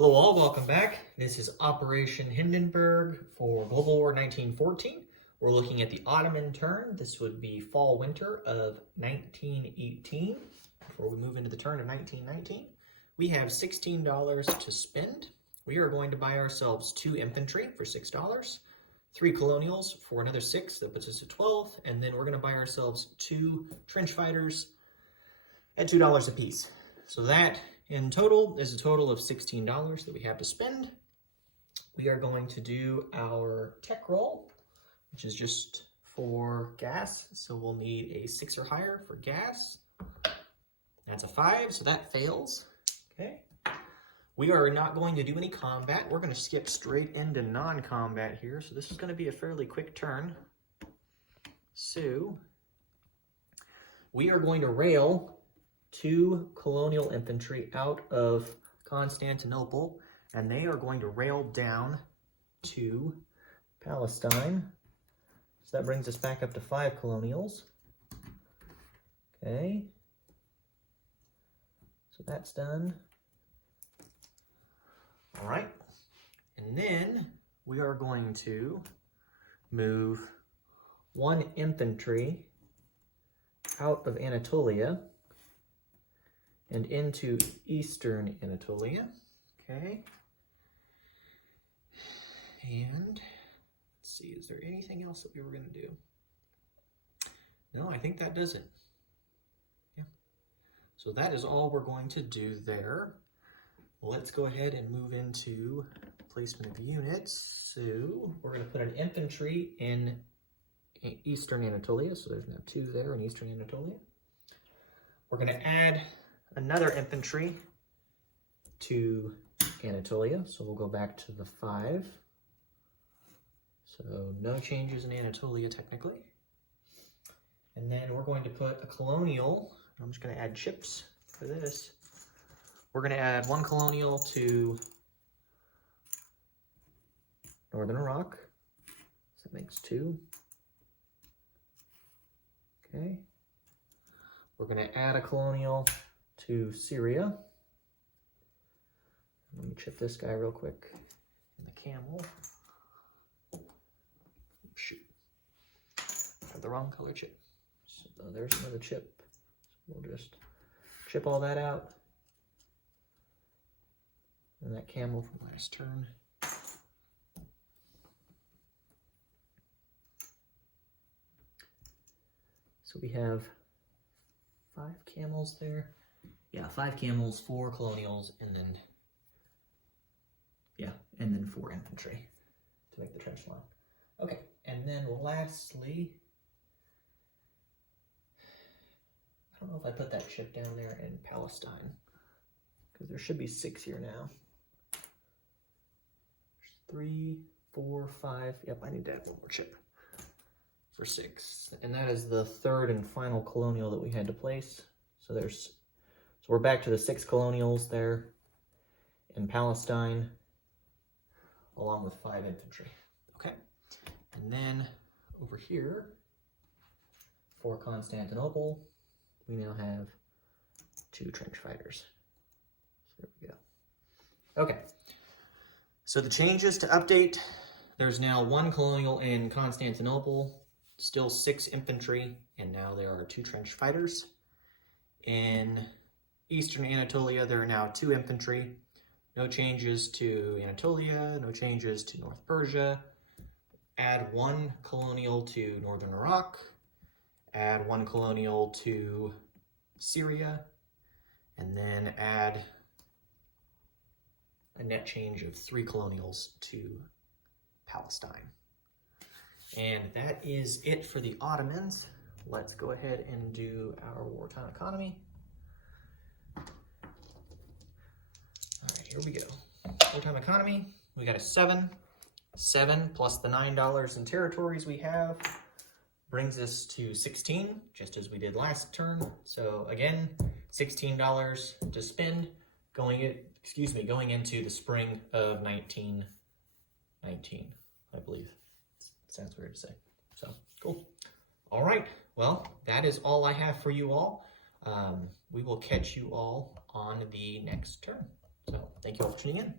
Hello all, welcome back. This is Operation Hindenburg for Global War 1914. We're looking at the Ottoman turn. This would be fall-winter of 1918. Before we move into the turn of 1919, we have $16 to spend. We are going to buy ourselves 2 infantry for $6, 3 colonials for another 6, that puts us at 12, and then we're going to buy ourselves 2 trench fighters at $2 a piece. So that in total is a total of $16 that we have to spend. We are going to do our tech roll, which is just for gas. So we'll need a 6 or higher for gas. That's a 5, so that fails. Okay. We are not going to do any combat. We're going to skip straight into non-combat here. So this is going to be a fairly quick turn. So we are going to rail 2 colonial infantry out of Constantinople, and they are going to rail down to Palestine. So that brings us back up to 5 colonials. Okay. So that's done. All right. And then we are going to move 1 infantry out of Anatolia and into eastern Anatolia, okay? And let's see, is there anything else that we were gonna do? No, I think that does it. Yeah. So that is all we're going to do there. Let's go ahead and move into placement of units. So we're gonna put an infantry in eastern Anatolia, so there's now 2 there in eastern Anatolia. We're gonna add another infantry to Anatolia, so we'll go back to the 5. So no changes in Anatolia technically. And then we're going to put a colonial. I'm just going to add chips for this. We're going to add 1 colonial to northern Iraq. So that makes 2. Okay. We're going to add a colonial to Syria. Let me chip this guy real quick. And the camel. Shoot. I have the wrong color chip. So there's another chip. So we'll just chip all that out. And that camel from last turn. So we have 5 camels there. Yeah, 5 camels, 4 colonials, and then, yeah, and then 4 infantry to make the trench line. Okay, and then lastly, I don't know if I put that chip down there in Palestine, because there should be 6 here now. There's 3, 4, 5, yep, I need to add 1 more chip for 6. And that is the 3rd and final colonial that we had to place. So we're back to the 6 colonials there in Palestine, along with 5 infantry. Okay, and then over here for Constantinople, we now have 2 trench fighters. So there we go. Okay, so the changes to update, there's now 1 colonial in Constantinople, still 6 infantry, and now there are 2 trench fighters. In eastern Anatolia, there are now 2 infantry. No changes to Anatolia, no changes to North Persia. Add 1 colonial to northern Iraq. Add 1 colonial to Syria. And then add a net change of 3 colonials to Palestine. And that is it for the Ottomans. Let's go ahead and do our wartime economy. All right, here we go. Wartime economy, we got a 7. 7 plus the $9 in territories we have brings us to 16, just as we did last turn. So again, $16 to spend going into the spring of 1919, I believe. Sounds weird to say. So, cool. All right. Well, that is all I have for you all. We will catch you all on the next turn. So, thank you all for tuning in.